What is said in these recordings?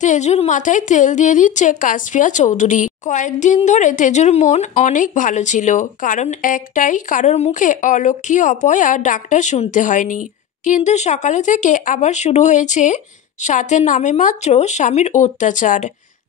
তেজুর মাথায় তেল দিয়ে দিচ্ছে কাসফিয়া চৌধুরী। কয়েকদিন ধরে তেজুর মন অনেক ভালো ছিল, কারণ একটাই, কারোর মুখে অলক্ষ্মী অপয়া ডাকটা শুনতে হয়নি। কিন্তু সকালে থেকে আবার শুরু হয়েছে, সাথে নামে মাত্র স্বামীর অত্যাচার।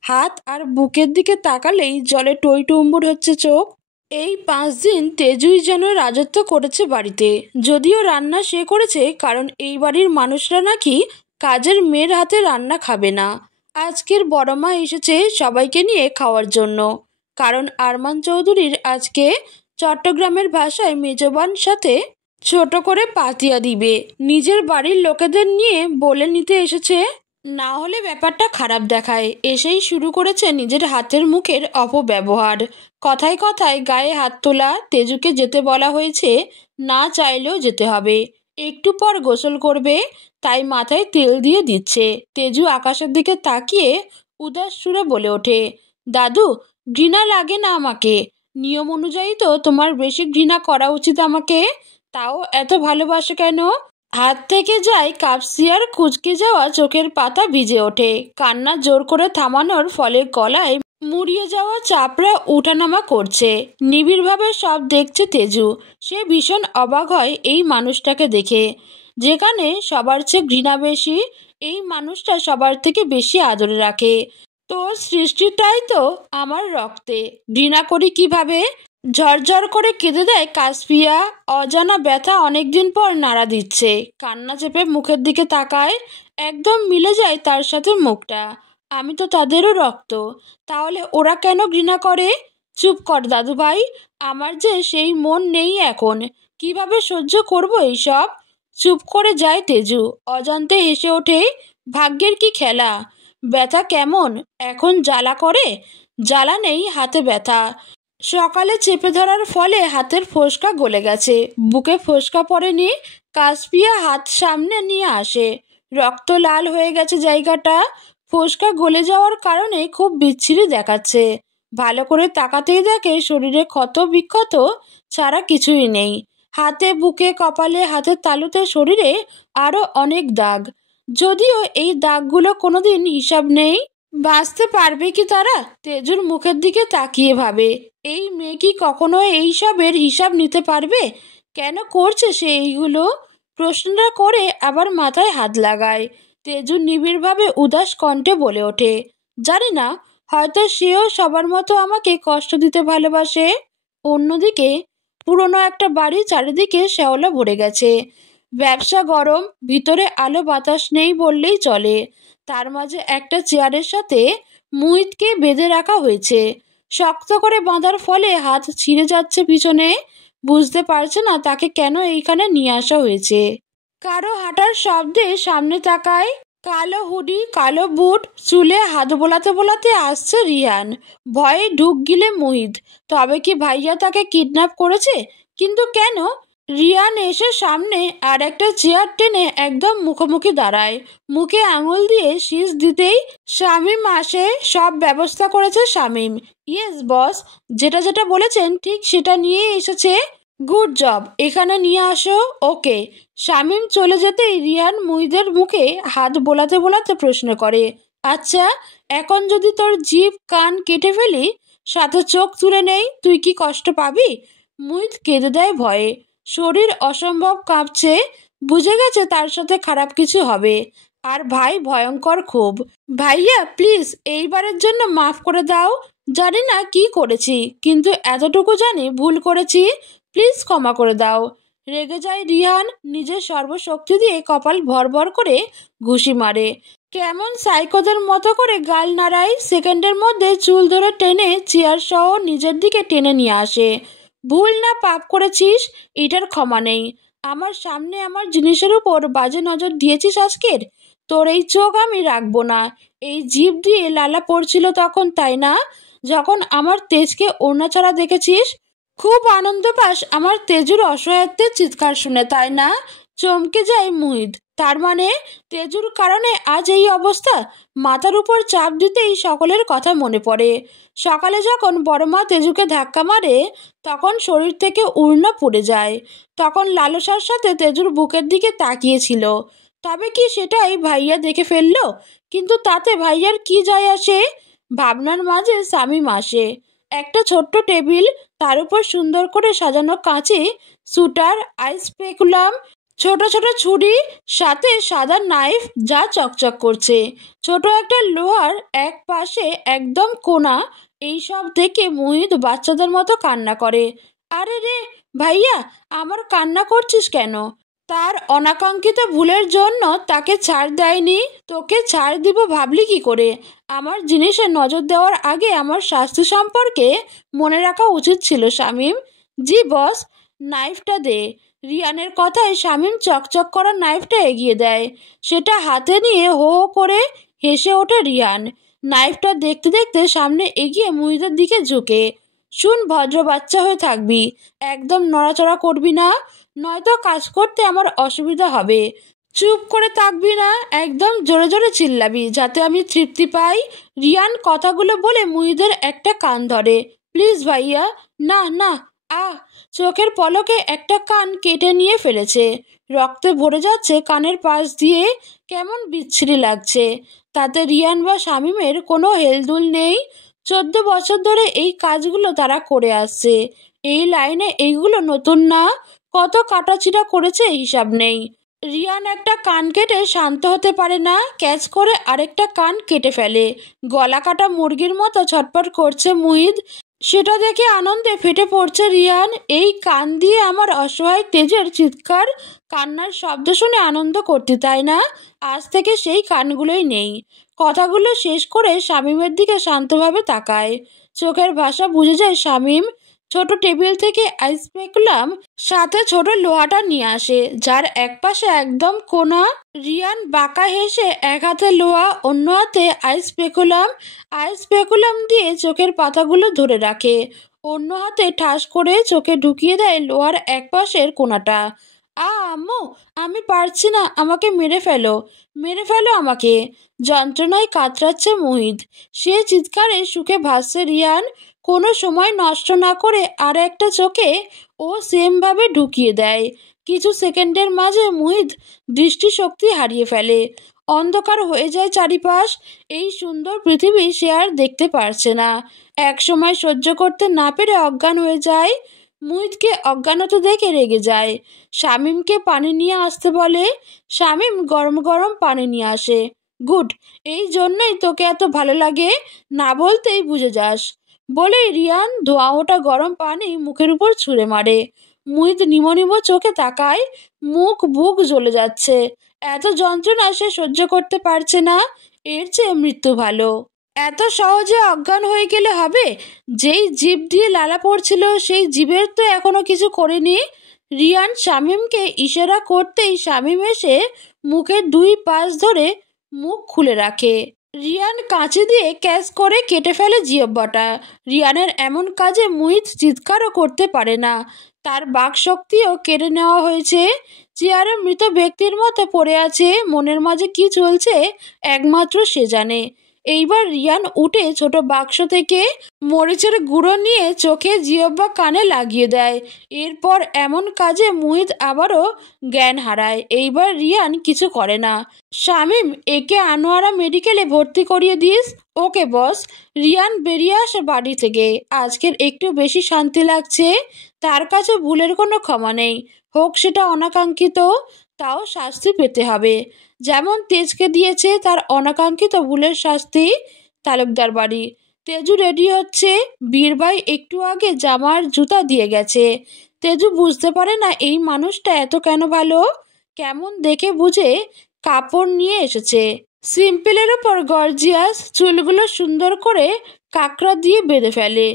হাত আর বুকের দিকে তাকালেই জলে টইটুম্বুর হচ্ছে চোখ। এই 5 দিন তেজুই যেন রাজত্ব করেছে বাড়িতে। যদিও রান্না সে করেছে, কারণ এই বাড়ির মানুষরা নাকি কাজের মেয়ের হাতে রান্না খাবে না। আজকের বড় মা এসেছে সবাইকে নিয়ে খাওয়ার জন্য, কারণ আরমান চৌধুরীর আজকে চট্টগ্রামের ভাষায় মেজবান সাথে ছোট করে পাতিয়া দিবে। নিজের বাড়ির লোকেদের নিয়ে বলে নিতে এসেছে, না হলে ব্যাপারটা খারাপ দেখায়। এসেই শুরু করেছে নিজের হাতের মুখের অপব্যবহার। কথায় কথায় গায়ে হাত তোলা। তেজুকে যেতে বলা হয়েছে, না চাইলেও যেতে হবে। একটু পর গোসল করবে, তাই মাথায় তেল দিয়ে দিচ্ছে। তেজু আকাশের দিকে তাকিয়ে উদাস সুরে বলে ওঠে, দাদু, ঘৃণা লাগে না আমাকে? নিয়ম অনুযায়ী তো তোমার বেশি ঘৃণা করা উচিত আমাকে, তাও এত ভালোবাসে কেন? হাত থেকে যায় কাপসিয়ার কুঁচকে যাওয়া চোখের পাতা ভিজে ওঠে। কান্না জোর করে থামানোর ফলে গলায় মুড়িয়ে যাওয়া চাপড়া উঠানামা করছে। নিবিড়ভাবে সব দেখছে তেজু। সে ভীষণ অবাক হয় এই মানুষটাকে দেখে। যেখানে সবার চেয়ে ঘৃণা বেশি, এই মানুষটা সবার থেকে বেশি আদরে রাখে। তোর সৃষ্টিটাই তো আমার রক্তে, ঘৃণা করি কিভাবে? ঝরঝর করে কেঁদে দেয় কাসফিয়া। অজানা ব্যথা অনেকদিন পর নাড়া দিচ্ছে। কান্না চেপে মুখের দিকে তাকায়, একদম মিলে যায় তার সাথে মুখটা। আমি তো তাদেরও রক্ত, তাহলে ওরা কেন ঘৃণা করে? চুপ কর দাদু ভাই, আমার যে সেই মন নেই এখন। কিভাবে সহ্য করব এইসব? চুপ করে যায় তেজু। অজান্তে হেসে ওঠে, ভাগ্যের কি খেলা। ব্যথা কেমন এখন জ্বালা করে? জ্বালা নেই, হাতে ব্যথা। সকালে চেপে ধরার ফলে হাতের ফোসকা গলে গেছে। বুকে ফোসকা পড়েনি। কাসপিয়া হাত সামনে নিয়ে আসে। রক্ত লাল হয়ে গেছে জায়গাটা। ফোসকা গলে যাওয়ার কারণে খুব বিচ্ছিরি দেখাচ্ছে। ভালো করে তাকাতেই দেখে শরীরে ক্ষত বিক্ষত ছাড়া কিছুই নেই। হাতে, বুকে, কপালে, হাতের তালুতে, শরীরে আরো অনেক দাগ। যদিও এই দাগগুলো কোনোদিন হিসাব নেই। বাঁচতে পারবে কি তারা? তেজুর মুখের দিকে তাকিয়ে ভাবে, এই মেয়ে কি কখনো এইসবের হিসাব নিতে পারবে? কেন করছে সে এইগুলো? প্রশ্নটা করে আবার মাথায় হাত লাগায়। তেজু নিবিড়ভাবে উদাস কণ্ঠে বলে ওঠে, জানি না, হয়তো সেও সবার মতো আমাকে কষ্ট দিতে ভালোবাসে। অন্যদিকে পুরনো একটা বাড়ি, চারিদিকে শ্যাওলা ভরে গেছে। ব্যবসা গরম, ভিতরে আলো বাতাস নেই বললেই চলে। তার মাঝে একটা চেয়ারের সাথে মুহিতকে বেঁধে রাখা হয়েছে। শক্ত করে বাঁধার ফলে হাত ছিঁড়ে যাচ্ছে পিছনে। বুঝতে পারছে না তাকে কেন এইখানে নিয়ে আসা হয়েছে। কারো হাঁটার শব্দে সামনে তাকায়। কালো হুডি, কালো বুট, চুলে হাত বোলাতে বোলাতে আসছে রিহান। ভয়ে ঢুক গিলে মুহিত। তবে কি ভাইয়া তাকে কিডন্যাপ করেছে? কিন্তু কেন? রিয়ান এসে সামনে আর একটা চেয়ার টেনে একদম মুখোমুখি দাঁড়ায়। মুখে আঙুল দিয়ে শীষ দিতেই শামীম আসে। সব ব্যবস্থা করেছে শামীম। ইয়েস বস, যেটা যেটা বলেছেন ঠিক সেটা নিয়ে এসেছে। গুড জব, এখানে নিয়ে আসো ওকে। শামীম চলে যেতেই রিয়ান মুহিতের মুখে হাত বোলাতে বোলাতে প্রশ্ন করে, আচ্ছা, এখন যদি তোর জিভ কান কেটে ফেলি, সাথে চোখ তুলে নেই, তুই কি কষ্ট পাবি? মুহিত কেঁদে দেয় ভয়ে। শরীর অসম্ভব কাঁপছে। বুঝে গেছে তার সাথে খারাপ কিছু হবে। আর ভাই ভয়ঙ্কর খুব। ভাইয়া প্লিজ, এইবারের জন্য মাফ করে দাও। জানি না কি করেছি, কিন্তু এতটুকু জানি ভুল করেছি। প্লিজ ক্ষমা করে দাও। রেগে যায় রিহান। নিজের সর্বশক্তি দিয়ে কপাল ভরভর করে ঘুষি মারে। কেমন সাইকোদের মতো করে গাল নাড়ায়। সেকেন্ডের মধ্যে চুল ধরে টেনে চেয়ার সহ নিজের দিকে টেনে নিয়ে আসে। ভুল না পাপ করেছিস, এটার ক্ষমা নেই। আমার সামনে আমার জিনিসের উপর বাজে নজর দিয়েছিস আজকের, তোর এই চোখ আমি রাখবো না। এই জিভ দিয়ে লালা পড়ছিল তখন, তাই না? যখন আমার তেজকে ওড়না ছাড়া দেখেছিস। খুব আনন্দ পাস আমার তেজুর অসহায়ত্বের চিৎকার শুনে, তাই না? চমকে যায় মুহিত। তার মানে তেজুর কারণে আজ এই অবস্থা? মাথার উপর চাপ দিতেই সকলের কথা মনে পড়ে। সকালে যখন বড়মা তেজুকে ধাক্কা মারে, তখন শরীর থেকে উড়না পড়ে যায়। তখন লালসার সাথে তেজুর বুকের দিকে তাকিয়েছিল। তবে কি সেটাই ভাইয়া দেখে ফেললো? কিন্তু তাতে ভাইয়ার কি যায় আসে? ভাবনার মাঝে শামীম আসে। একটা ছোট্ট টেবিল, তার উপর সুন্দর করে সাজানো কাঁচি, শুটার, আইস পেকুলাম, ছোট ছোট ছুরি, সাথে সাদা নাইফ যা চকচক করছে, ছোট একটা লোহার এক পাশে একদম কোনা। এইসব দেখে মুহিত বাচ্চাদের মতো কান্না করে। আরে রে ভাইয়া, আমার কান্না করছিস কেন? তার অনাকাঙ্ক্ষিত ভুলের জন্য তাকে ছাড় দেয়নি, তোকে ছাড় দিব ভাবলি কি করে? আমার জিনিসে নজর দেওয়ার আগে আমার শাস্তি সম্পর্কে মনে রাখা উচিত ছিল শামীম। জি বস। নাইফটা দে। রিয়ানের কথায় শামীম চকচক করা নাইফটা এগিয়ে দেয়। সেটা হাতে নিয়ে হো হো করে হেসে ওঠে রিয়ান। নাইফটা দেখতে দেখতে সামনে এগিয়ে মুহিতের দিকে ঝুঁকে। শুন, ভদ্র বাচ্চা হয়ে থাকবি, একদম নড়াচড়া করবি না, নয়তো কাজ করতে আমার অসুবিধা হবে। চুপ করে থাকবি না, একদম জোরে জোরে চিল্লাবি যাতে আমি তৃপ্তি পাই। রিয়ান কথাগুলো বলে মুহিতের একটা কান ধরে। প্লিজ ভাইয়া। না না। আহ। চোখের পলকে একটা কান কেটে নিয়ে ফেলেছে, রক্তে ভরে যাচ্ছে কানের পাশ দিয়ে। কেমন বিচ্ছিরি লাগছে। তাতে রিয়ান বা শামীমের কোনো হেলদুল নেই। 14 বছর ধরে এই কাজগুলো তারা করে আসছে। এই লাইনে এইগুলো নতুন না। কত কাটাছিড়া করেছে হিসাব নেই। রিয়ান একটা কান কেটে শান্ত হতে পারে না, ক্যাচ করে আরেকটা কান কেটে ফেলে। গলা কাটা মুরগির মতো ছটপট করছে মুহিত। সেটা দেখে আনন্দে ফেটে পড়ছে রিয়ান। এই কান দিয়ে আমার অসহায় তেজের চিৎকার, কান্নার শব্দ শুনে আনন্দ করতে, তাই না? আজ থেকে সেই কানগুলোই নেই। কথাগুলো শেষ করে শামীমের দিকে শান্তভাবে তাকায়। চোখের ভাষা বুঝে যায় শামীম। ছোট টেবিল থেকে আইস পেকুলাম সাথে ছোট লোহাটা নিয়ে আসে, যার এক পাশে একদম কোনা। রিয়ান বাঁকা হেসে এক হাতে লোহা, অন্য হাতে আইস পেকুলাম দিয়ে চোখের পাতাগুলো ধরে রাখে। অন্য হাতে ঠাস করে চোখে ঢুকিয়ে দেয় লোহার এক পাশের কোনাটা। আম্মু, আমি পারছি না, আমাকে মেরে ফেলো আমাকে। যন্ত্রণায় কাতরাচ্ছে মুহিত। সে চিৎকারে সুখে ভাসছে রিয়ান। কোনো সময় নষ্ট না করে আর একটা চোখে ও সেমভাবে ঢুকিয়ে দেয়। কিছু সেকেন্ডের মাঝে মুহিত দৃষ্টিশক্তি হারিয়ে ফেলে। অন্ধকার হয়ে যায় চারিপাশ। এই সুন্দর পৃথিবী সে আর দেখতে পারছে না। এক সময় সহ্য করতে না পেরে অজ্ঞান হয়ে যায়। মুহিতকে অজ্ঞানত দেখে রেগে যায়। শামীমকে পানি নিয়ে আসতে বলে। শামীম গরম গরম পানি নিয়ে আসে। গুড। এই জন্যই তোকে এত ভালো লাগে, না বলতেই বুঝে যাস। বলেই রিয়ান ধোঁয়া ওঠা গরম পানি মুখের উপর ছুঁড়ে মারে। মুহিত নিমো নিমো চোখে তাকায়। মুখ বুক জ্বলে যাচ্ছে। এত যন্ত্রণা সে সহ্য করতে পারছে না। এর চেয়ে মৃত্যু ভালো। এত সহজে অজ্ঞান হয়ে গেলে হবে? যেই জিভ দিয়ে লালা পড়ছিল সেই জিভের তো এখনো কিছু করেনি। রিয়ান শামীমকে ইশারা করতেই শামীম এসে মুখের দুই পাশ ধরে মুখ খুলে রাখে। রিয়ান কাঁচি দিয়ে ক্যাচ করে কেটে ফেলে জিহ্বাটা। রিয়ানের এমন কাজে মুহিত চিৎকারও করতে পারে না। তার বাকশক্তিও কেড়ে নেওয়া হয়েছে। চেয়ারে মৃত ব্যক্তির মতো পড়ে আছে। মনের মাঝে কি চলছে একমাত্র সে জানে। এইবার রিয়ান উঠে ছোট বাক্স থেকে মরিচের গুঁড়ো নিয়ে চোখে, জিহ্বা, কানে লাগিয়ে দেয়। এরপর এমন কাজে মুহিত আবারও জ্ঞান হারায়। এইবার রিয়ান কিছু করে না। শামীম, একে আনোয়ারা মেডিকেলে ভর্তি করিয়ে দিস। ওকে বস। রিয়ান বেরিয়ে আসে বাড়ি থেকে। আজকের একটু বেশি শান্তি লাগছে। তার কাছে ভুলের কোনো ক্ষমা নেই, হোক সেটা অনাকাঙ্ক্ষিত, তাও শাস্তি পেতে হবে। যেমন তেজকে দিয়েছে তার অনাকাঙ্ক্ষিত ভুলের শাস্তি। তালুকদার বাড়ি। তেজু রেডি হচ্ছে। বীরভাই একটু আগে জামার জুতা দিয়ে গেছে। তেজু বুঝতে পারে না এই মানুষটা এত কেন ভালো। কেমন দেখে বুঝে কাপড় নিয়ে এসেছে। সিম্পলের ওপর গর্জিয়াস। চুলগুলো সুন্দর করে কাঁকড়া দিয়ে বেঁধে ফেলে।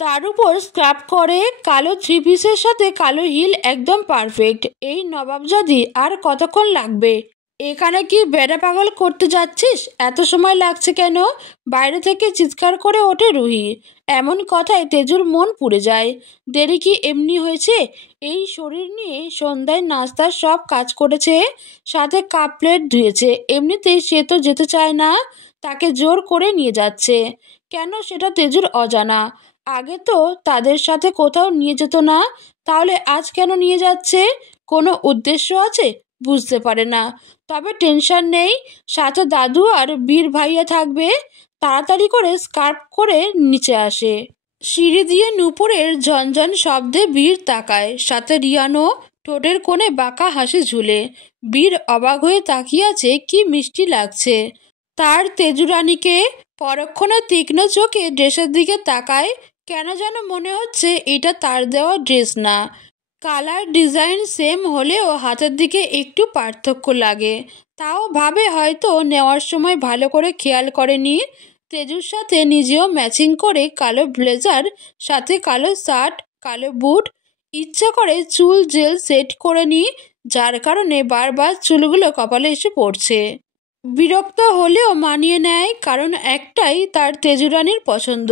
তার উপর স্ক্রাব করে। কালো থ্রি পিসের সাথে কালো হিল একদম পারফেক্ট। এই নবাবজাদি আর কতক্ষণ লাগবে? এখানে কি বেড়া পাগল করতে যাচ্ছিস? এত সময় লাগছে কেন? বাইরে থেকে চিৎকার করে ওঠে রুহি। এমন কথায় তেজুর মন পুড়ে যায়। দেরি কি এমনি হয়েছে? এই শরীর নিয়ে সন্ধ্যায় নাস্তার সব কাজ করেছে, সাথে কাপ প্লেট ধুয়েছে। এমনিতেই সে তো যেতে চায় না, তাকে জোর করে নিয়ে যাচ্ছে কেন সেটা তেজুর অজানা। আগে তো তাদের সাথে কোথাও নিয়ে যেত না, তাহলে আজ কেন নিয়ে যাচ্ছে? কোনো উদ্দেশ্য আছে? বুঝতে পারে না। তবে টেনশন নেই, সাথে দাদু আর বীর ভাইয়া থাকবে। তাড়াতাড়ি করে স্কার্ফ করে নিচে আসে। সিঁড়ি দিয়ে নুপুরের ঝনঝন শব্দে বীর তাকায়, সাথে রিয়ানও ঠোঁটের কোণে বাঁকা হাসি ঝুলে। বীর অবাক হয়ে তাকিয়ে আছে, কি মিষ্টি লাগছে তার তেজুরানীকে। পরক্ষণে তীক্ষ্ণ চোখে ড্রেসের দিকে তাকায়, কেন যেন মনে হচ্ছে এটা তার দেওয়া ড্রেস না। কালার ডিজাইন সেম হলেও হাতের দিকে একটু পার্থক্য লাগে। তাও ভাবে হয়তো নেওয়ার সময় ভালো করে খেয়াল করেনি। তেজুর সাথে নিজেও ম্যাচিং করে কালো ব্লেজার, সাথে কালো শার্ট, কালো বুট। ইচ্ছা করে চুল জেল সেট করে নি, যার কারণে বারবার চুলগুলো কপালে এসে পড়ছে। বিরক্ত হলেও মানিয়ে নেয়, কারণ একটাই, তার তেজুরানির পছন্দ।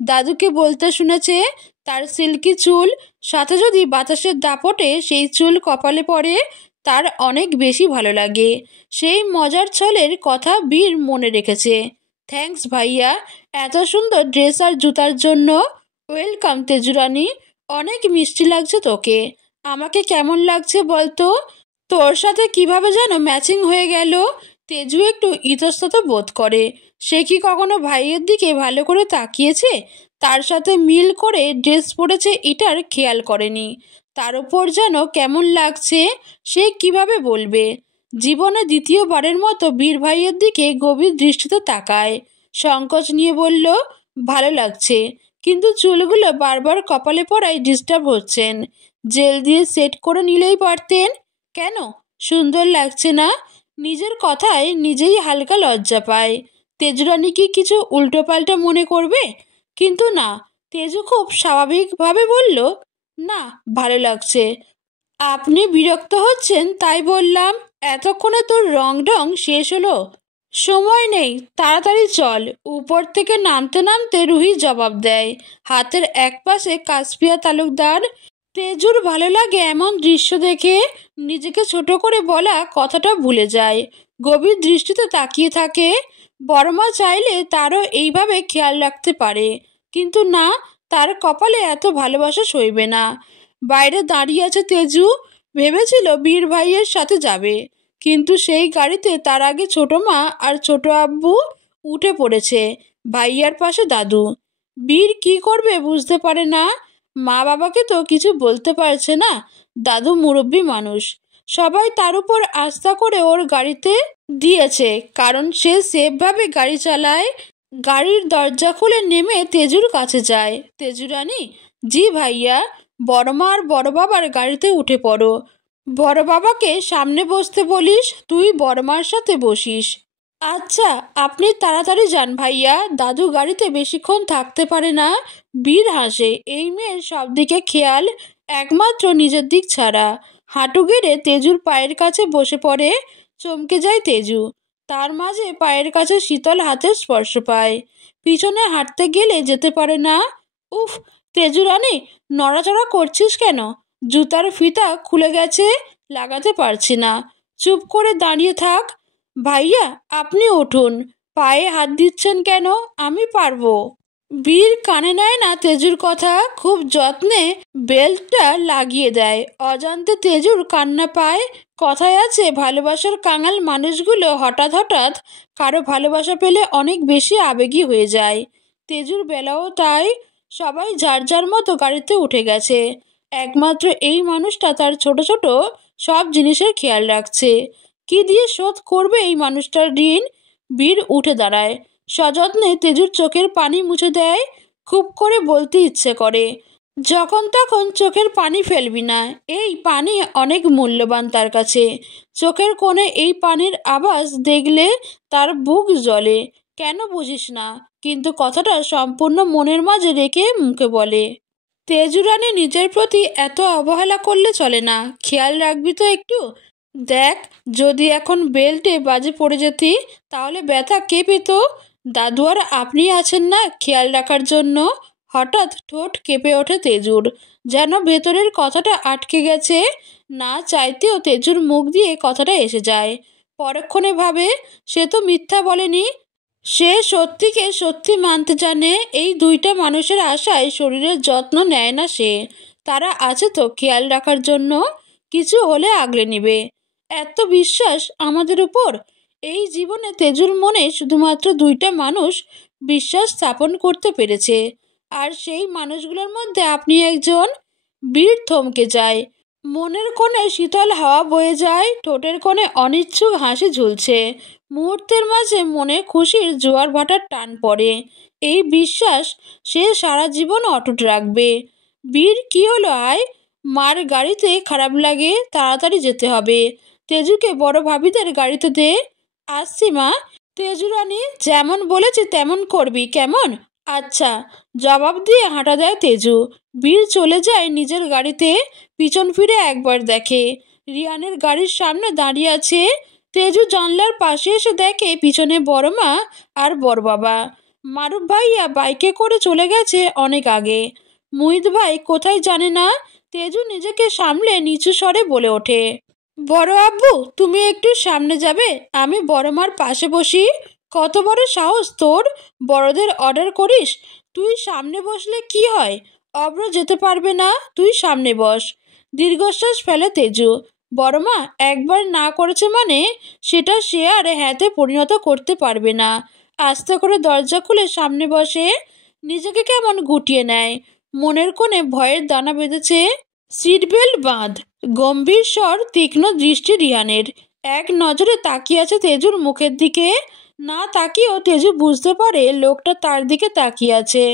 দাদুকে বলতে শুনেছে তার সিল্কি চুল, সাথে যদি বাতাসের দাপটে সেই চুল কপালে পড়ে তার অনেক বেশি ভালো লাগে। সেই মজার ছলের কথা বীর মনে রেখেছে। থ্যাঙ্কস ভাইয়া, এত সুন্দর ড্রেস আর জুতার জন্য। ওয়েলকাম তেজুরানি, অনেক মিষ্টি লাগছে তোকে। আমাকে কেমন লাগছে বলতো? তোর সাথে কিভাবে যেন ম্যাচিং হয়ে গেল। তেজু একটু ইতস্তত বোধ করে। সে কি কখনো ভাইয়ের দিকে ভালো করে তাকিয়েছে? তার সাথে মিল করে ড্রেস পরেছে এটার খেয়াল করেনি। তার উপর যেন কেমন লাগছে, সে কিভাবে বলবে? জীবনে দ্বিতীয়বারের মতো বীর ভাইয়ের দিকে গভীর দৃষ্টিতে তাকায়। সংকোচ নিয়ে বলল, ভালো লাগছে, কিন্তু চুলগুলো বারবার কপালে পড়ায় ডিস্টার্ব হচ্ছেন। জেল দিয়ে সেট করে নিলেই পারতেন। কেন, সুন্দর লাগছে না? নিজের কথায় নিজেই হালকা লজ্জা পায়। তেজুরানী কি কিছু উল্টোপাল্টা মনে করবে? কিন্তু না, তেজু খুব স্বাভাবিকভাবে বলল, না, ভালো লাগছে। আপনি বিরক্ত হচ্ছেন তাই বললাম। এতক্ষণে তোর রং ঢং শেষ হলো? সময় নেই, তাড়াতাড়ি চল। উপর থেকে নামতে নামতে রুহি জবাব দেয়, হাতের এক পাশে কাসপিয়া তালুকদার। তেজুর ভালো লাগে এমন দৃশ্য দেখে, নিজেকে ছোট করে বলা কথাটা ভুলে যায়। গভীর দৃষ্টিতে তাকিয়ে থাকে। বড়মা চাইলে তারও এইভাবে খেয়াল রাখতে পারে, কিন্তু না, তার কপালে এত ভালোবাসা সইবে না। বাইরে দাঁড়িয়ে আছে তেজু। ভেবেছিল বীর ভাইয়ের সাথে যাবে, কিন্তু সেই গাড়িতে তার আগে ছোট মা আর ছোট আব্বু উঠে পড়েছে, ভাইয়ার পাশে দাদু। বীর কি করবে বুঝতে পারে না। মা বাবাকে তো কিছু বলতে পারছে না, দাদু মুরব্বী মানুষ। সবাই তার উপর আস্থা করে ওর গাড়িতে দিয়েছে, কারণ সে সেফভাবে গাড়ি চালায়। গাড়ির দরজা খুলে নেমে তেজুর কাছে যায়। তেজুরানী, জি ভাইয়া। বড়মা আর বড় বাবার গাড়িতে উঠে পড়ো। বড় বাবাকে সামনে বসতে বলিস, তুই বড়মার সাথে বসিস। আচ্ছা, আপনি তাড়াতাড়ি যান ভাইয়া, দাদু গাড়িতে বেশিক্ষণ থাকতে পারে না। বীর হাসে, এই মেয়ের সব দিকে খেয়াল, একমাত্র নিজের দিক ছাড়া। হাঁটু গেড়ে তেজুর পায়ের কাছে বসে পড়ে। চমকে যায় তেজু। তার মাঝে পায়ের কাছে শীতল হাতের স্পর্শ পায়। পিছনে হাঁটতে গেলে যেতে পারে না। উফ, তেজুরানী, নড়াচড়া করছিস কেন? জুতার ফিতা খুলে গেছে, লাগাতে পারছি না। চুপ করে দাঁড়িয়ে থাক। ভাইয়া, আপনি উঠুন। পায়ে হাত দিচ্ছেন কেন? আমি পারবো। বীর কানে নেয় না তেজুর কথা, খুব যত্নে বেল্টটা লাগিয়ে দেয়। অজান্তে তেজুর কান্না পায়। কথায় আছে, ভালোবাসার কাঙাল মানুষগুলো হঠাৎ হঠাৎ কারো ভালোবাসা পেলে অনেক বেশি আবেগী হয়ে যায়। তেজুর বেলাও তাই। সবাই যার যার মতো গাড়িতে উঠে গেছে। একমাত্র এই মানুষটা তার ছোট ছোট সব জিনিসের খেয়াল রাখছে। কি দিয়ে শোধ করবে এই মানুষটার ঋণ? বীর উঠে দাঁড়ায়, সযত্নে তেজুর চোখের পানি মুছে দেয়। খুব করে বলতে ইচ্ছে করে, যখন তখন চোখের পানি ফেলবি না, এই পানি অনেক মূল্যবান তার কাছে। চোখের কোণে এই পানির আভাস দেখলে তার বুক জ্বলে। কেন বুঝিস না? কিন্তু কথাটা সম্পূর্ণ মনের মাঝে রেখে মুখে বলে। তেজুরানী নিজের প্রতি এত অবহেলা করলে চলে না, খেয়াল রাখবি তো একটু। দেখ, যদি এখন বেল্টে বাজে পড়ে যেতি তাহলে ব্যথা কে পেত? দাদু আর আপনি আছেন না খেয়াল রাখার জন্য। হঠাৎ ঠোঁট কেঁপে ওঠে তেজুর, যেন ভেতরের কথাটা আটকে গেছে। না চাইতেও তেজুর মুখ দিয়ে কথাটা এসে যায়। পরক্ষণে ভাবে, সে তো মিথ্যা বলেনি। সে সত্যিকে সত্যি মানতে জানে। এই দুইটা মানুষের আশায় শরীরের যত্ন নেয় না সে। তারা আছে তো খেয়াল রাখার জন্য, কিছু হলে আগলে নিবে। এত বিশ্বাস আমাদের উপর। এই জীবনে তেজুর মনে শুধুমাত্র দুইটা মানুষ বিশ্বাস স্থাপন করতে পেরেছে, আর সেই মানুষগুলোর মধ্যে আপনি একজন। বীর থমকে যায়। মনের কোণে শীতল হাওয়া বয়ে যায়, ঠোঁটের কোণে অনিচ্ছুক হাসি ঝুলছে। মুহূর্তের মাঝে মনে খুশির জোয়ার ভাটার টান পড়ে। এই বিশ্বাস সে সারা জীবন অটুট রাখবে। বীর, কি হলো আয়? মার গাড়িতে খারাপ লাগে, তাড়াতাড়ি যেতে হবে। তেজুকে বড় ভাবিদের গাড়িতে দে। আসছি মা। তেজু রানী, যেমন বলেছে তেমন করবি, কেমন? আচ্ছা, জবাব দিয়ে হাঁটা দেয় তেজু। বীর চলে যায় নিজের গাড়িতে। পিছন ফিরে একবার দেখে রিয়ানের গাড়ির সামনে দাঁড়িয়ে আছে। তেজু জানলার পাশে এসে দেখে পিছনে বড় মা আর বড় বাবা। মারুফ ভাইয়া বাইকে করে চলে গেছে অনেক আগে। মুহিত ভাই কোথায় জানে না। তেজু নিজেকে সামলে নিচু স্বরে বলে ওঠে, বড় আব্বু, তুমি একটু সামনে যাবে? আমি বড় মার পাশে বসি। কত বড় সাহস তোর, বড়দের অর্ডার করিস? তুই সামনে বসলে কি হয়? অব্র যেতে পারবে না, তুই সামনে বস। দীর্ঘশ্বাস ফেলে তেজু। বড় মা একবার না করেছে মানে সেটা সে আর হ্যাঁতে পরিণত করতে পারবে না। আস্তে করে দরজা খুলে সামনে বসে। নিজেকে কেমন গুটিয়ে নেয়। মনের কোণে ভয়ের দানা বেঁধেছে। সিট বেল্ট বাঁধ। গম্ভীর স্বর, তীক্ষ্ণ দৃষ্টি রিহানের। এক নজরে তাকিয়ে আছে তেজুর মুখের দিকে। না তাকিয়েও তেজু বুঝতে পারে লোকটা তার দিকে তাকিয়ে আছে।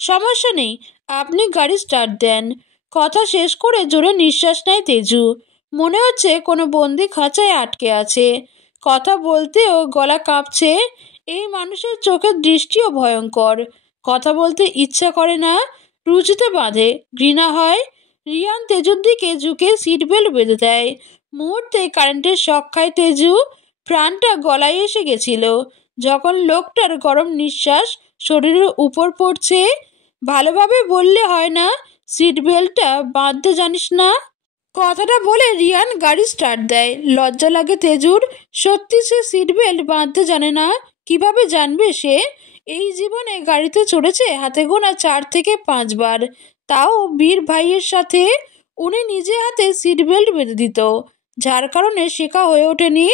সমস্যা নেই, আপনি গাড়ি স্টার্ট দেন। কথা শেষ করে জোরে নিঃশ্বাস নেয় তেজু। মনে হচ্ছে কোনো বন্দি খাঁচায় আটকে আছে। কথা বলতেও গলা কাঁপছে। এই মানুষের চোখের দৃষ্টিও ভয়ঙ্কর। কথা বলতে ইচ্ছা করে না, রুচিতে বাঁধে, ঘৃণা হয়। রিয়ান তেজুর দিকে ঝুঁকে সিট বেল্ট বেঁধে দেয়। মুহূর্তে কারেন্টের শক খায় তেজু। প্রাণটা গলায় এসে গেছিল যখন লোকটার গরম নিঃশ্বাস শরীরের উপর পড়ছে। ভালোভাবে বললে হয় না সিট বেল্টটা বাঁধতে জানিস না? কথাটা বলে রিয়ান গাড়ি স্টার্ট দেয়। লজ্জা লাগে তেজুর। সত্যি সে সিট বেল্ট বাঁধতে জানে না। কিভাবে জানবে সে? এই জীবনে গাড়িতে চড়েছে হাতে গোনা 4 থেকে 5 বার, তাও বীর ভাইয়ের সাথে। উনি নিজে হাতে সিট বেল্ট বেঁধে দিত, যার কারণে শেখা হয়ে ওঠেনি।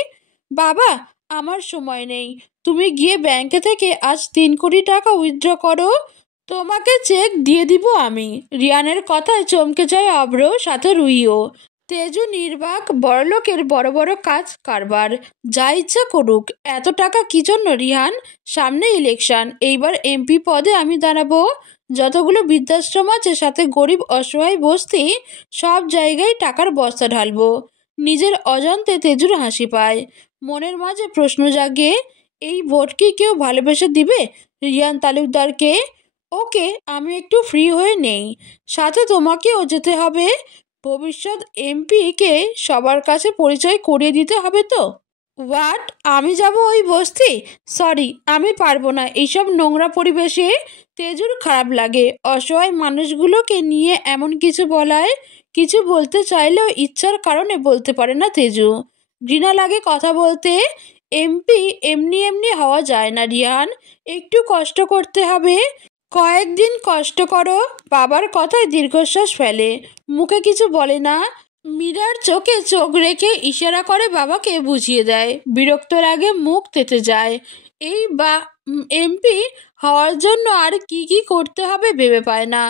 বাবা, আমার সময় নেই, তুমি গিয়ে ব্যাংকে থেকে আজ 3 কোটি টাকা উইথড্র করো, তোমাকে চেক দিয়ে দিব আমি। রিয়ানের কথায় চমকে যায় অব্র, সাথে রুইও। তেজু নির্বাক। বড়লোকের বড় বড় কাজ কারবার, যা ইচ্ছা করুক। এত টাকা কি জন্য রিহান? সামনে ইলেকশন, এইবার এমপি পদে আমি দাঁড়াবো। যতগুলো বৃদ্ধাশ্রম আছে, সাথে গরিব অসহায় বস্তি, সব জায়গায় টাকার বস্তা ঢালবো। নিজের অজান্তে তেজুর হাসি পায়। মনের মাঝে প্রশ্ন জাগে, এই ভোট কি কেউ ভালোবেসে দিবে রিয়ান তালুকদারকে? ওকে, আমি একটু ফ্রি হয়ে নেই, সাথে তোমাকেও যেতে হবে। ভবিষ্যৎ এমপিকে সবার কাছে পরিচয় করিয়ে দিতে হবে তো। হোয়াট? আমি যাব ওই বস্তি? সরি, আমি পারবো না এইসব নোংরা পরিবেশে। তেজুর খারাপ লাগে অসহায় মানুষগুলোকে নিয়ে এমন কিছু বলায়। কিছু বলতে চাইলেও ইচ্ছার কারণে বলতে পারে না তেজু। ঘৃণা লাগে কথা বলতে। এমপি এমনি এমনি হওয়া যায় না রিয়ান, একটু কষ্ট করতে হবে। কয়েকদিন কষ্ট করো। বাবার কথায় দীর্ঘশ্বাস ফেলে, মুখে কিছু বলে না। মীরার চোখে চোখ রেখে ইশারা করে বাবাকে বুঝিয়ে দেয়। বিরক্ত লাগে, মুখ তেতে যায়। এই এমপি হওয়ার জন্য আর কি কি করতে হবে ভেবে পায় না।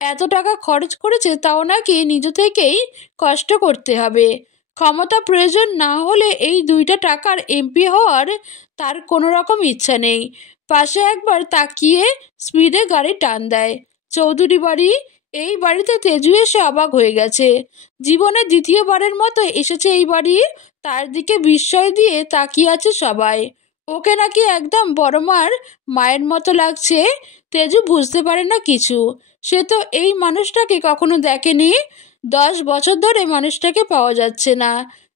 এত টাকা খরচ করেছে, তাও নাকি নিজে থেকেই কষ্ট করতে হবে। ক্ষমতা প্রয়োজন না হলে এই 2টা টাকার এমপি হওয়ার তার কোনো রকম ইচ্ছা নেই। পাশে একবার তাকিয়ে স্পিডে গাড়ি টান দেয়। চৌধুরী বাড়ি। এই বাড়িতে তেজু এসে অবাক হয়ে গেছে। জীবনে দ্বিতীয়বারের মতো এসেছে এই বাড়ি। তার দিকে বিস্ময় দিয়ে তাকিয়ে আছে সবাই। ওকে নাকি একদম বড় মায়ের মতো লাগছে। তেজু বুঝতে পারে না কিছু। সে তো এই মানুষটাকে কখনো দেখেনি। 10 বছর ধরে মানুষটাকে পাওয়া যাচ্ছে না।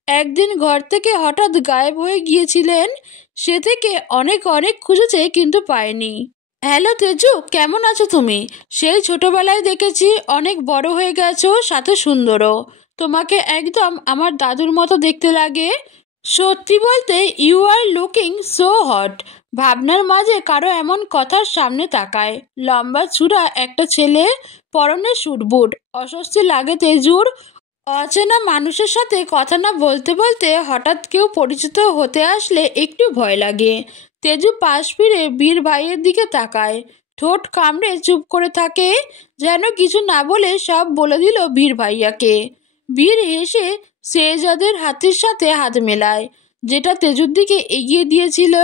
একদিন ঘর থেকে হঠাৎ গায়েব হয়ে গিয়েছিলেন। সে থেকে অনেক অনেক খুঁজেছে কিন্তু পায়নি। হ্যালো তেজু, কেমন আছো তুমি? সেই ছোটবেলায় দেখেছি, অনেক বড় হয়ে গেছো, সাথে সুন্দরও। তোমাকে একদম আমার দাদুর মতো দেখতে লাগে। সত্যি বলতে you are looking so hot. ভাবনার মাঝে কারো এমন কথার সামনে তাকায়। লম্বা চূড়া একটা ছেলে, পরনে স্যুট বুট। অস্বস্তি লাগে তেজুর। অচেনা মানুষের সাথে কথা না বলতে বলতে হঠাৎ কেউ পরিচিত হতে আসলে একটু ভয় লাগে। তেজু পাশ ফিরে বীর ভাইয়ের দিকে তাকায়, ঠোঁট কামড়ে চুপ করে থাকে, যেন কিছু না বলে সব বলে দিল বীর ভাইয়াকে। বীর হেসে শেহজাদের হাতের সাথে হাত মেলায়, যেটা তেজুর দিকে এগিয়ে দিয়েছিল।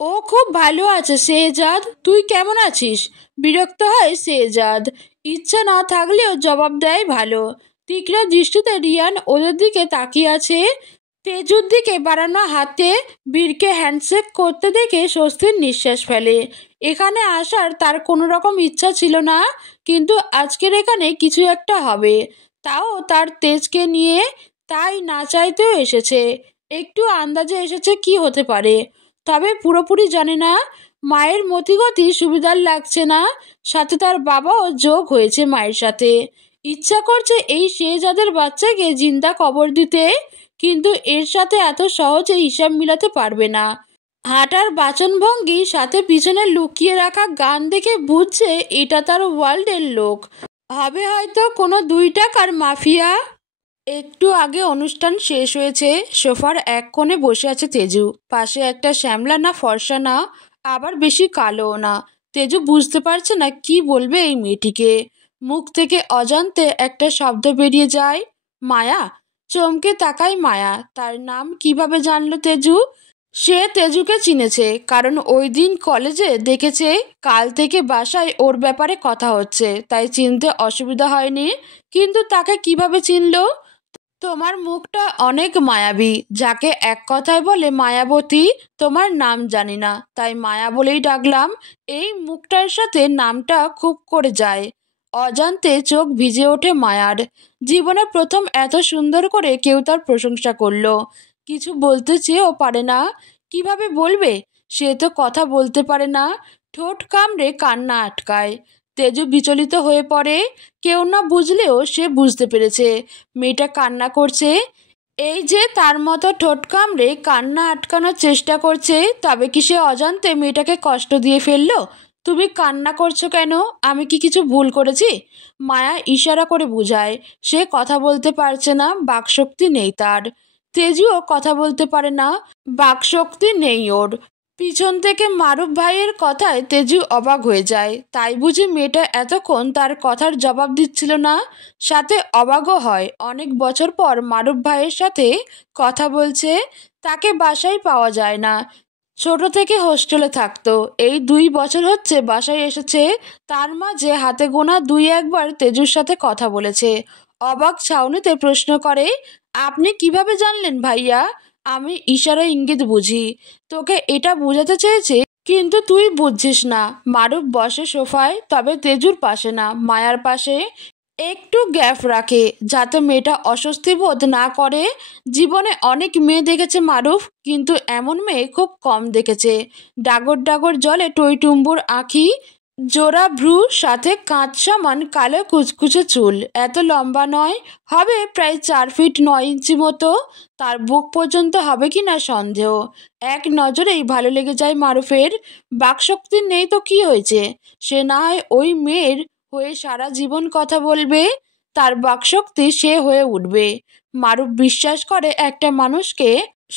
ও খুব ভালো আছে শেহজাদ, তুই কেমন আছিস? বিরক্ত হয় শেহজাদ। ইচ্ছা না থাকলেও জবাব দেয় ভালো। তীক্ষ্ণ দৃষ্টিতে রিয়ান ওদের দিকে তাকিয়ে আছে। তেজুর দিকে বাড়ানো হাতে বীরকে হ্যান্ডশেক করতে দেখে স্বস্তির নিঃশ্বাস ফেলে। এখানে আসার তার কোনো রকম ইচ্ছা ছিল না, কিন্তু আজকের এখানে কিছু একটা হবে, তাও তার তেজকে নিয়ে। তাই না চাইতেও এসেছে, একটু আন্দাজে এসেছে কি হতে পারে, তবে পুরোপুরি জানে না। মায়ের মতিগতি সুবিধার লাগছে না, সাথে তার বাবাও যোগ হয়েছে মায়ের সাথে। ইচ্ছা করছে এই শেহজাদের বাচ্চাকে জিন্দা কবর দিতে, কিন্তু এর সাথে এত সহজে হিসাব মিলাতে পারবে না। হাঁটার বাচনভঙ্গি সাথে পিছনে লুকিয়ে রাখা গান দেখে বুঝছে এটা তার ওয়ার্ল্ডের লোক হবে, হয়তো কোনো 2 টাকার মাফিয়া। একটু আগে অনুষ্ঠান শেষ হয়েছে। সোফার এক কোণে বসে আছে তেজু, পাশে একটা শ্যামলা না ফর্সা না, আবার বেশি কালোও না। তেজু বুঝতে পারছে না কি বলবে এই মেয়েটিকে। মুখ থেকে অজান্তে একটা শব্দ বেরিয়ে যায়, মায়া। চমকে তাকায় মায়া। তার নাম কিভাবে জানলো তেজু? সে তেজুকে চিনেছে, কারণ ওই দিন কলেজে দেখেছে। কাল থেকে বাসায় ওর ব্যাপারে কথা হচ্ছে, তাই চিনতে অসুবিধা হয়নি। কিন্তু তাকে কিভাবে চিনলো? তোমার মুখটা অনেক মায়াবী, যাকে এক কথায় বলে মায়াবতী। তোমার নাম জানি না, তাই মায়া বলেই ডাকলাম। এই মুখটার সাথে নামটা খুব করে যায়। অজান্তে চোখ ভিজে ওঠে মায়ার। জীবনে প্রথম এত সুন্দর করে কেউ তার প্রশংসা করলো। কিছু বলতে চেয়েও পারে না, কিভাবে বলবে? সে তো কথা বলতে পারে না। ঠোঁট কামড়ে কান্না আটকায়। তেজু বিচলিত হয়ে পড়ে। কেউ না বুঝলেও সে বুঝতে পেরেছে মেয়েটা কান্না করছে। এই যে তার মতো ঠোঁট কামড়ে কান্না আটকানোর চেষ্টা করছে, তবে কি সে অজান্তে মেয়েটাকে কষ্ট দিয়ে ফেললো? তুমি কান্না করছো কেন? আমি কি কিছু ভুল করেছি? মায়া ইশারা করে বুঝায়। সে কথা বলতে পারছে না, বাকশক্তি নেই তার। তেজুও কথা বলতে পারে না, বাকশক্তি নেই ওর। পিছন থেকে মারুফ ভাইয়ের কথায় তেজু অবাক হয়ে যায়। তাই বুঝি মেয়েটা এতক্ষণ তার কথার জবাব দিচ্ছিল না? সাথে অবাকও হয়, অনেক বছর পর মারুফ ভাইয়ের সাথে কথা বলছে। তাকে বাসায় পাওয়া যায় না, ছোট থেকে হোস্টেলে থাকতো। এই 2 বছর হচ্ছে বাসায় এসেছে। তার মাঝে হাতে গোনা 2-1বার তেজুর সাথে কথা বলেছে। অবাক ছাউনিতে প্রশ্ন করে, আপনি কিভাবে জানলেন ভাইয়া? আমি ইশারা ইঙ্গিত বুঝি। তোকে এটা বোঝাতে চেয়েছে, কিন্তু তুই বুঝছিস না। মারুফ বসে সোফায়, তবে তেজুর পাশে না, মায়ার পাশে। একটু গ্যাপ রাখে যাতে মেয়েটা অস্বস্তি বোধ না করে। জীবনে অনেক মেয়ে দেখেছে মারুফ, কিন্তু এমন মেয়ে খুব কম দেখেছে। ডাগর ডাগর জলে টইটুম্বুর আঁখি, জোড়া ভ্রু, সাথে কাঁচ সমান কালো কুচকুচে চুল। এত লম্বা নয়, হবে প্রায় 4 ফিট 9 ইঞ্চি মতো। তার বুক পর্যন্ত হবে কি না সন্দেহ। এক নজরেই ভালো লেগে যায় মারুফের। বাকশক্তি নেই তো কি হয়েছে? সে না হয় ওই মেয়ের হয়ে সারা জীবন কথা বলবে, তার বাকশক্তি সে হয়ে উঠবে। মারুফ বিশ্বাস করে একটা মানুষকে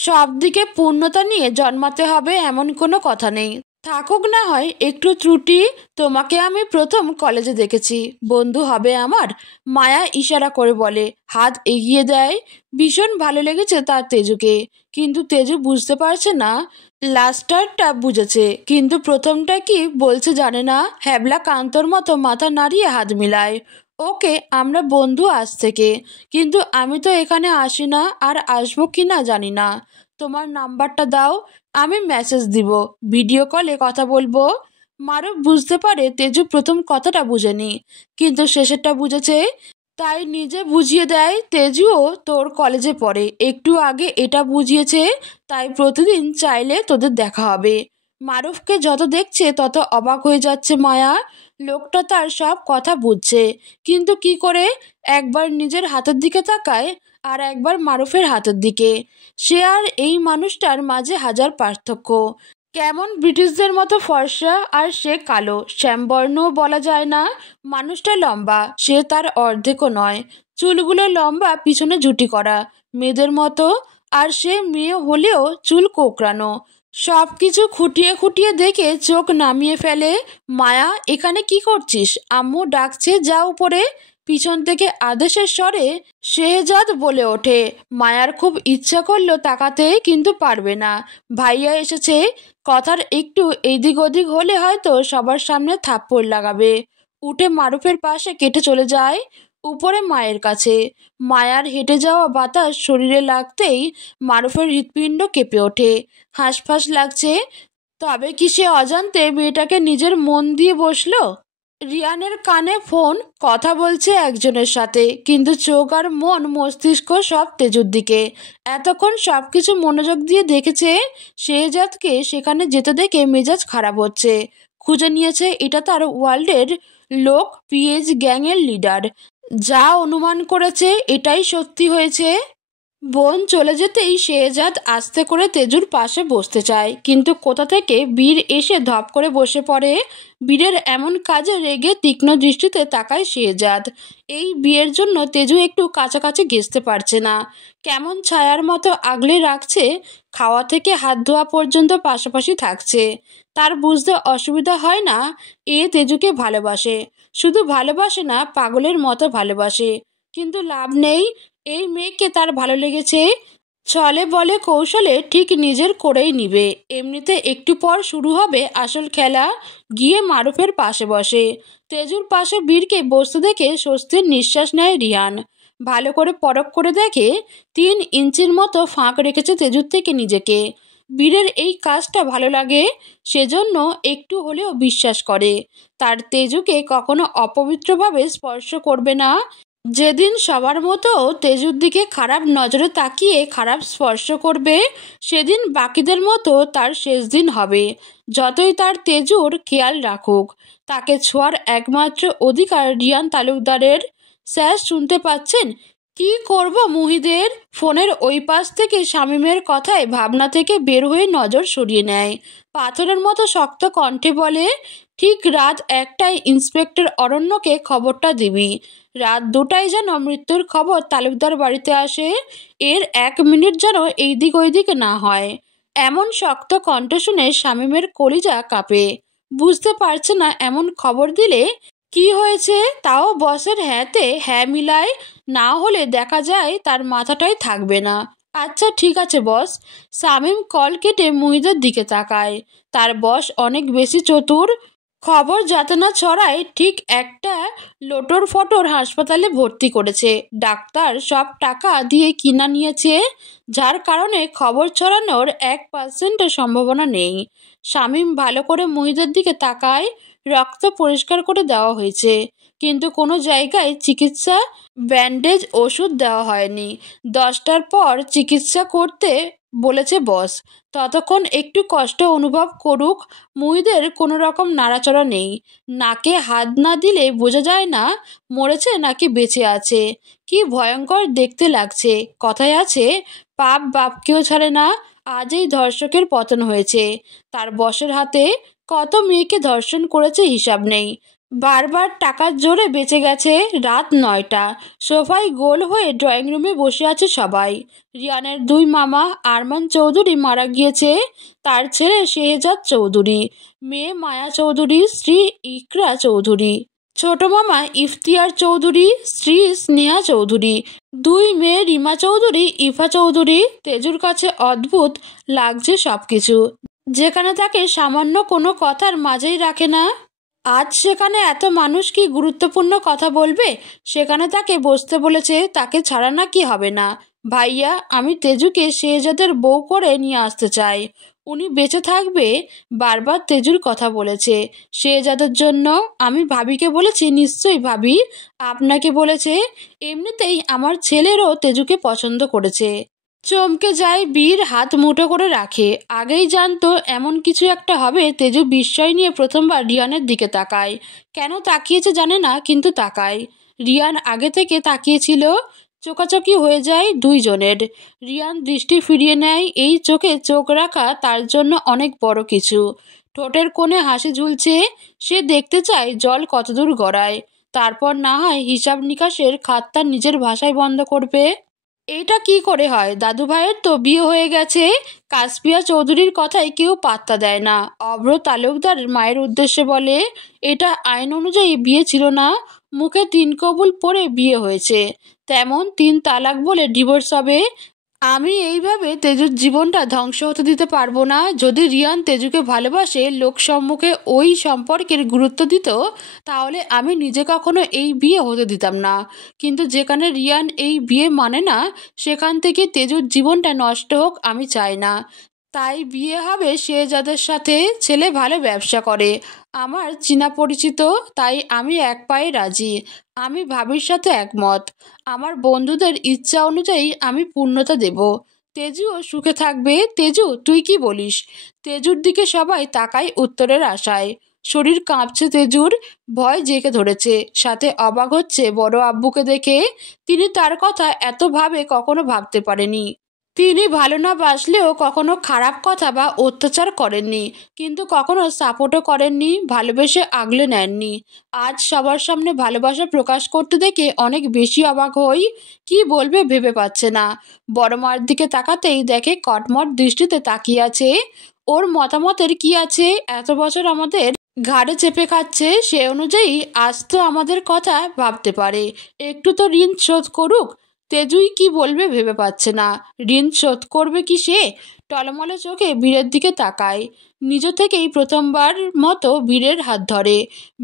সব দিকে পূর্ণতা নিয়ে জন্মাতে হবে এমন কোনো কথা নেই। থাকুক না হয় একটু ত্রুটি। তোমাকে আমি প্রথম কলেজে দেখেছি, বন্ধু হবে আমার? মায়া ইশারা করে বলে, হাত এগিয়ে দেয়। ভীষণ ভালো লেগেছে তার তেজুকে, কিন্তু তেজু বুঝতে পারছে না। লাস্টারটা বুঝেছে, কিন্তু প্রথমটা কি বলছে জানে না। হ্যাবলা কান্তর মতো মাথা নাড়িয়ে হাত মিলায়। ওকে, আমরা বন্ধু আজ থেকে, কিন্তু আমি তো এখানে আসি না, আর আসবো কি না জানি না। তোমার নাম্বারটা দাও, আমি মেসেজ দিব, ভিডিও কলে কথা বলবো। মারুফ বুঝতে পারে তেজু প্রথম কথাটা বুঝেনি, কিন্তু শেষেরটা বুঝেছে। তাই নিজে বুঝিয়ে দেয়, তেজুও তোর কলেজে পড়ে, একটু আগে এটা বুঝিয়েছে। তাই প্রতিদিন চাইলে তোদের দেখা হবে। মারুফকে যত দেখছে তত অবাক হয়ে যাচ্ছে মায়া। লোকটা তার সব কথা বুঝছে, কিন্তু কি করে? একবার নিজের হাতের দিকে তাকায়, আর একবার মারুফের হাতের দিকে। সে আর এই মানুষটার মাঝে হাজার পার্থক্য। কেমন ব্রিটিশদের মতো ফর্সা, আর সে কালো, শ্যামবর্ণও বলা যায় না। মানুষটা লম্বা, সে তার অর্ধেকও নয়। চুলগুলো লম্বা, পিছনে জুটি করা, মেয়েদের মতো। আর সে মেয়ে হলেও চুল কোঁকড়ানো। সব কিছু খুঁটিয়ে খুঁটিয়ে দেখে চোখ নামিয়ে ফেলে। মায়া, এখানে কি করছিস? আম্মু ডাকছে, যা উপরে। পিছন থেকে আদেশের স্বরে শেহজাদ বলে ওঠে। মায়ার খুব ইচ্ছা করলো তাকাতে, কিন্তু পারবে না। ভাইয়া এসেছে। কথার একটু এদিক ওদিক হলে হয়তো সবার সামনে থাপ্পড় লাগাবে। উঠে মারুফের পাশে কেটে চলে যায় উপরে মায়ের কাছে। মায়ার হেঁটে যাওয়া বাতাস শরীরে লাগতেই মারুফের হৃৎপিণ্ড কেঁপে ওঠে। হাঁসফাঁস লাগছে। তবে কি সে অজান্তে মেয়েটাকে নিজের মন দিয়ে বসলো? রিয়ানের কানে ফোন, কথা বলছে একজনের সাথে, কিন্তু চোখ আর মন মস্তিষ্ক সব তেজুর দিকে। এতক্ষণ সব কিছু মনোযোগ দিয়ে দেখেছে। শেহজাদকে সেখানে যেতে দেখে মেজাজ খারাপ হচ্ছে। খুঁজে নিয়েছে এটা তার ওয়ার্ল্ডের লোক, পিএইচ গ্যাংয়ের লিডার। যা অনুমান করেছে এটাই সত্যি হয়েছে। বোন চলে যেতেই শেহজাদ আস্তে করে তেজুর পাশে বসতে চায়, কিন্তু কোথা থেকে বীর এসে ধপ করে বসে পড়ে। বীরের এমন কাজে রেগে তীক্ষ্ণ দৃষ্টিতে তাকায় শেহজাদ। এই বিয়ের জন্য তেজু একটু কাছাকাছি ঘেঁষতে পারছে না। কেমন ছায়ার মতো আগলে রাখছে। খাওয়া থেকে হাত ধোয়া পর্যন্ত পাশাপাশি থাকছে। তার বুঝতে অসুবিধা হয় না, এ তেজুকে ভালোবাসে। শুধু ভালোবাসে না, পাগলের মতো ভালোবাসে। কিন্তু লাভ নেই। এই মেয়েকে তার ভালো লেগেছে। ছলে বলে কৌশলে ঠিক নিজের করেই নিবে। এমনিতে একটু পর শুরু হবে আসল খেলা। গিয়ে মারুফের পাশে বসে। তেজুর পাশে বীরকে বসতে দেখে স্বস্তির নিঃশ্বাস নেয় রিয়ান। ভালো করে পরখ করে দেখে 3 ইঞ্চির মতো ফাঁক রেখেছে তেজুর থেকে নিজেকে। বীরের এই কাজটা ভালো লাগে, সেজন্য একটু হলেও বিশ্বাস করে তার তেজুকে কখনো অপবিত্রভাবে স্পর্শ করবে না। যেদিন সবার মতো তেজুর দিকে খারাপ নজরে তাকিয়ে খারাপ স্পর্শ করবে, সেদিন বাকিদের মতো তার শেষ দিন হবে। যতই তার তেজুর খেয়াল রাখুক, তাকে ছোঁয়ার একমাত্র অধিকার রিয়ান তালুকদারের। স্যার শুনতে পাচ্ছেন? কি করব মুহিদের? ফোনের ওই পাশ থেকে শামীমের কথায় ভাবনা থেকে বের হয়ে নজর সরিয়ে নেয়। পাথরের মতো শক্ত কণ্ঠে বলে, ঠিক রাত 1টায় ইন্সপেক্টর অরণ্যকে খবরটা দিবি। রাত 2টায় যেন মৃত্যুর খবর তালুকদার বাড়িতে আসে। এর 1 মিনিট যেন এইদিক ওইদিক না হয়। এমন শক্ত কণ্ঠ শুনে শামীমের কলিজা কাঁপে। বুঝতে পারছে না এমন খবর দিলে কি হয়েছে, তাও বসের হ্যাঁতে হ্যাঁ মিলায়। না হলে দেখা যায় তার মাথাটাই থাকবে না। আচ্ছা ঠিক আছে বস। শামীম কল কেটে মুহিদের দিকে তাকায়। তার বস অনেক বেশি চতুর। খবর যাতে না ছড়ায় ঠিক একটা লোটর ফটোর হাসপাতালে ভর্তি করেছে। ডাক্তার সব টাকা দিয়ে কিনা নিয়েছে, যার কারণে খবর ছড়ানোর 1% সম্ভাবনা নেই। শামীম ভালো করে মুহিদের দিকে তাকায়। রক্ত পরিষ্কার করে দেওয়া হয়েছে, কিন্তু কোনো জায়গায় চিকিৎসা, ব্যান্ডেজ, ওষুধ দেওয়া হয়নি। 10টার পর চিকিৎসা করতে বলেছে বস। ততক্ষণ একটু কষ্ট অনুভব করুক। মুহিদের কোনো রকম নাড়াচড়া নেই। নাকে হাত না দিলে বোঝা যায় না মরেছে নাকি বেঁচে আছে। কি ভয়ঙ্কর দেখতে লাগছে। কথায় আছে, পাপ বাপকেও ছাড়ে না। আজ এই ধর্ষকের পতন হয়েছে। তার বসের হাতে কত মেয়েকে ধর্ষণ করেছে হিসাব নেই। বারবার টাকার জোরে বেঁচে গেছে। রাত 9টা। সোফায় গোল হয়ে ড্রয়িং রুমে বসে আছে সবাই। রিয়ানের 2 মামা। আরমান চৌধুরী মারা গিয়েছে। তার ছেলে শেহজাদ চৌধুরী, মেয়ে মায়া চৌধুরী, স্ত্রী ইকরা চৌধুরী, ছোট মামা ইফতিয়ার চৌধুরী, স্ত্রী স্নেহা চৌধুরী, 2 মেয়ে রিমা চৌধুরী, ইফা চৌধুরী। তেজুর কাছে অদ্ভুত লাগছে সবকিছু। যেখানে তাকে সামান্য কোনো কথার মাঝেই রাখে না। আজ সেখানে এত মানুষ কি গুরুত্বপূর্ণ কথা বলবে, সেখানে তাকে বসতে বলেছে। তাকে ছাড়া না কি হবে না? ভাইয়া, আমি তেজুকে শেহজাদের বউ করে নিয়ে আসতে চাই। উনি বেঁচে থাকবে। বারবার তেজুর কথা বলেছে। শেহজাদের জন্য। আমি ভাবিকে বলেছি। নিশ্চয়ই ভাবি আপনাকে বলেছে। এমনিতেই আমার ছেলেরও তেজুকে পছন্দ করেছে। চমকে যায় বীর, হাত মুঠো করে রাখে। আগেই জানতো এমন কিছু একটা হবে। তেজু বিস্ময় নিয়ে প্রথমবার রিয়ানের দিকে তাকায়। কেন তাকিয়েছে জানে না, কিন্তু তাকায়। রিয়ান আগে থেকে তাকিয়েছিল। চোখাচোখি হয়ে যায় দুইজনের। রিয়ান দৃষ্টি ফিরিয়ে নেয়, এই চোখে চোখ রাখা তার জন্য অনেক বড় কিছু। ঠোঁটের কোণে হাসি ঝুলছে, সে দেখতে চায় জল কতদূর গড়ায়, তারপর না হয় হিসাব নিকাশের খাতটা নিজের ভাষায় বন্ধ করবে। এইটা কি করে হয়? দাদু ভাইয়ের তো বিয়ে হয়ে গেছে। কাসপিয়া চৌধুরীর কথায় কেউ পাত্তা দেয় না। অভ্র তালুকদার মায়ের উদ্দেশ্যে বলে, এটা আইন অনুযায়ী বিয়ে ছিল না, মুখে 3 কবুল পড়ে বিয়ে হয়েছে, তেমন 3 তালাক বলে ডিভোর্স হবে। আমি এইভাবে তেজুর জীবনটা ধ্বংস হতে দিতে পারবো না। যদি রিয়ান তেজুকে ভালোবাসে, লোক সম্মুখে ওই সম্পর্কের গুরুত্ব দিত, তাহলে আমি নিজে কখনো এই বিয়ে হতে দিতাম না। কিন্তু যেখানে রিয়ান এই বিয়ে মানে না, সেখান থেকে তেজুর জীবনটা নষ্ট হোক আমি চাই না। তাই বিয়ে হবে সে যাদের সাথে। ছেলে ভালো ব্যবসা করে, আমার চীনা পরিচিত, তাই আমি এক পায়ে রাজি। আমি ভাবির সাথে একমত। আমার বন্ধুদের ইচ্ছা অনুযায়ী আমি পূর্ণতা দেব। তেজুও সুখে থাকবে। তেজু, তুই কি বলিস? তেজুর দিকে সবাই তাকায় উত্তরের আশায়। শরীর কাঁপছে তেজুর, ভয় জেঁকে ধরেছে, সাথে অবাক হচ্ছে বড় আব্বুকে দেখে। তিনি তার কথা এতভাবে কখনো ভাবতে পারেনি। তিনি ভালো না বাসলেও কখনো খারাপ কথা বা অত্যাচার করেননি, কিন্তু কখনো সাপোর্টও করেননি, ভালোবেসে আগলে নেননি। আজ সবার সামনে ভালোবাসা প্রকাশ করতে দেখে অনেক বেশি অবাক হই। কি বলবে ভেবে পাচ্ছে না। বড় মার দিকে তাকাতেই দেখে কটমট দৃষ্টিতে তাকিয়ে আছে। ওর মতামতের কি আছে? এত বছর আমাদের ঘাড়ে চেপে খাচ্ছে, সে অনুযায়ী আজ তো আমাদের কথা ভাবতে পারে। একটু তো ঋণ শোধ করুক। তেজুই কি বলবে ভেবে পাচ্ছে না। ঋণ শোধ করবে কি সে? টলমলে চোখে বীরের দিকে তাকায়। নিজ থেকেই প্রথমবার মতো বীরের হাত ধরে।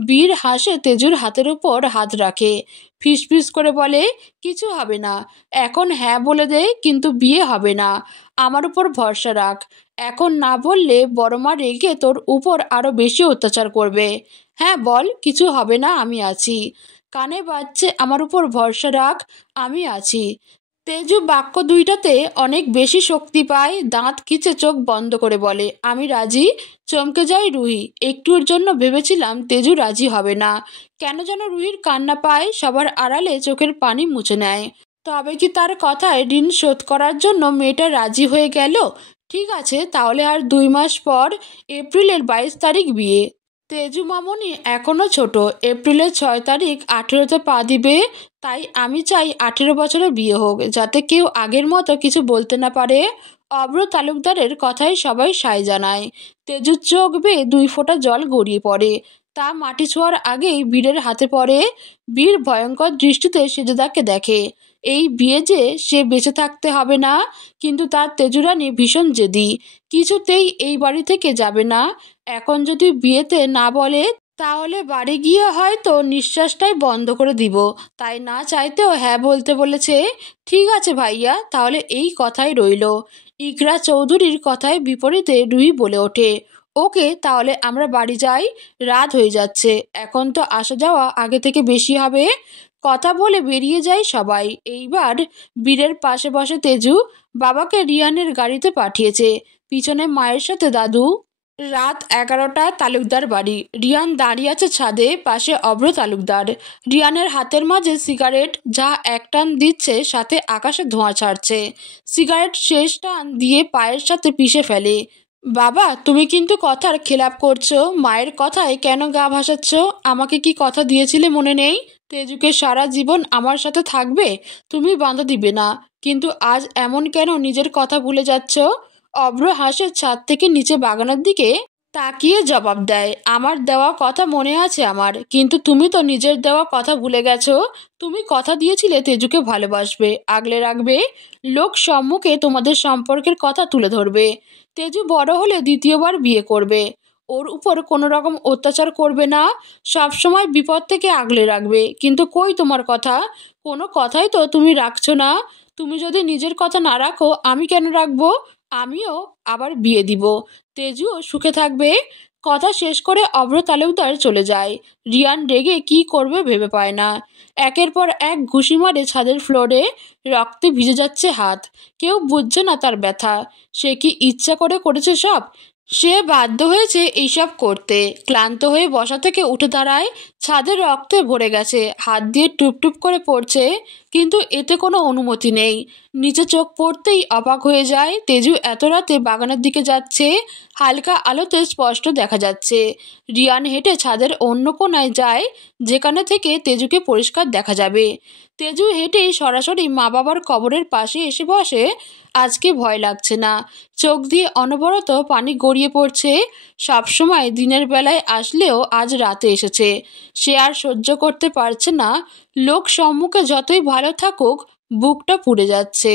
বীর হাসে, তেজুর হাতের উপর হাত রাখে, ফিসফিস করে বলে, কিছু হবে না। এখন হ্যাঁ বলে দে, কিন্তু বিয়ে হবে না। আমার উপর ভরসা রাখ। এখন না বললে বড় মা রেগে তোর উপর আরো বেশি অত্যাচার করবে। হ্যাঁ বল, কিছু হবে না, আমি আছি। কানে বাজছে, আমার উপর ভরসা রাখ, আমি আছি। তেজু বাক্য দুইটাতে অনেক বেশি শক্তি পায়। দাঁত খিচে চোখ বন্ধ করে বলে, আমি রাজি। চমকে যায় রুহি। একটুর জন্য ভেবেছিলাম তেজু রাজি হবে না। কেন যেন রুহির কান্না পায়, সবার আড়ালে চোখের পানি মুছে নেয়। তবে কি তার কথায় ঋণ শোধ করার জন্য মেয়েটা রাজি হয়ে গেল? ঠিক আছে, তাহলে আর 2 মাস পর এপ্রিলের 22 তারিখ বিয়ে। তেজু মামনি এখনো ছোট, এপ্রিলের 6 তারিখ 18তে পা দিবে। তাই আমি চাই 18 বছরে বিয়ে হোক, যাতে কেউ আগের মতো কিছু বলতে না পারে। অভ্র তালুকদারের কথায় সবাই সায় জানায়। তেজুর চোখ বেয়ে 2 ফোঁটা জল গড়িয়ে পড়ে। তা মাটি ছোঁয়ার আগেই বীরের হাতে পড়ে। বীর ভয়ঙ্কর দৃষ্টিতে সেজদাকে দেখে। এই বিয়ে যে সে বেঁচে থাকতে হবে না, কিন্তু তার তেজুরানি ভীষণ জেদি, কিছুতেই এই বাড়ি থেকে যাবে না। এখন যদি বিয়েতে না বলে, তাহলে বাড়ি গিয়ে হয়তো নিঃশ্বাসটাই বন্ধ করে দিব। তাই না চাইতেও হ্যাঁ বলতে বলেছে। ঠিক আছে ভাইয়া, তাহলে এই কথাই রইল। ইকরা চৌধুরীর কথায় বিপরীতে রুহি বলে ওঠে, ওকে, তাহলে আমরা বাড়ি যাই। রাত হয়ে যাচ্ছে, এখন তো আসা যাওয়া আগে থেকে বেশি হবে। কথা বলে বেরিয়ে যায় সবাই। এইবার বীরের পাশে বসে তেজু। বাবাকে রিয়ানের গাড়িতে পাঠিয়েছে, পিছনে মায়ের সাথে দাদু। রাত 11টা, তালুকদার বাড়ি। রিয়ান দাঁড়িয়ে আছে ছাদে, পাশে অভ্র তালুকদার। রিয়ানের হাতের মাঝে সিগারেট, যা এক টান দিচ্ছে, সাথে আকাশে ধোঁয়া ছাড়ছে। সিগারেট শেষ টান দিয়ে পায়ের সাথে পিষে ফেলে। বাবা, তুমি কিন্তু কথার খেলাপ করছো। মায়ের কথায় কেন গা ভাসাচ্ছ? আমাকে কি কথা দিয়েছিলে মনে নেই? তেজুকে সারা জীবন আমার সাথে থাকবে, তুমি বাধা দিবে না। কিন্তু আজ এমন কেন নিজের কথা ভুলে যাচ্ছ? অভ্র হাসে, ছাদ থেকে নিচে বাগানের দিকে তাকিয়ে জবাব দেয়, আমার দেওয়া কথা মনে আছে আমার, কিন্তু তুমি তো নিজের দেওয়া কথা ভুলে গেছো। তুমি কথা দিয়েছিলে তেজুকে ভালোবাসবে, আগলে রাখবে, লোক সম্মুখে তোমাদের সম্পর্কের কথা তুলে ধরবে। তেজু বড় হলে দ্বিতীয়বার বিয়ে করবে, ওর উপর কোনো রকম অত্যাচার করবে না, সব সময় বিপদ থেকে আগলে রাখবে। কিন্তু কই তোমার কথা? কোনো কথাই তো তুমি রাখছো না। তুমি যদি নিজের কথা না রাখো, আমি কেন রাখবো? আমিও আবার বিয়ে দিব, তেজুও সুখে থাকবে। কথা শেষ করে অভ্র তালুকদার চলে যায়। রিয়ান রেগে কি করবে ভেবে পায় না। একের পর এক ঘুষি মারে ছাদের ফ্লোরে, রক্তে ভিজে যাচ্ছে হাত। কেউ বুঝছে না তার ব্যথা। সে কি ইচ্ছা করে করেছে সব? সে বাধ্য হয়েছে এইসব করতে। ক্লান্ত হয়ে বসা থেকে উঠে দাঁড়ায়। ছাদে রক্তে ভরে গেছে, হাত দিয়ে টুপটুপ করে পড়ছে, কিন্তু এতে কোনো অনুমতি নেই। নিচে চোখ পড়তেই অবাক হয়ে যায়। তেজু এত রাতে বাগানের দিকে যাচ্ছে। হালকা আলোতে স্পষ্ট দেখা যাচ্ছে। রিয়ান হেঁটে ছাদের অন্য কোণায় যায়, যেখানে থেকে তেজুকে পরিষ্কার দেখা যাবে। তেজু হেঁটে সরাসরি মা বাবার কবরের পাশে এসে বসে। আজকে ভয় লাগছে না। চোখ দিয়ে অনবরত পানি গড়িয়ে পড়ছে। সবসময় দিনের বেলায় আসলেও আজ রাতে এসেছে। সে আর সহ্য করতে পারছে না। লোক সম্মুখে যতই ভালো থাকুক, বুকটা পুড়ে যাচ্ছে।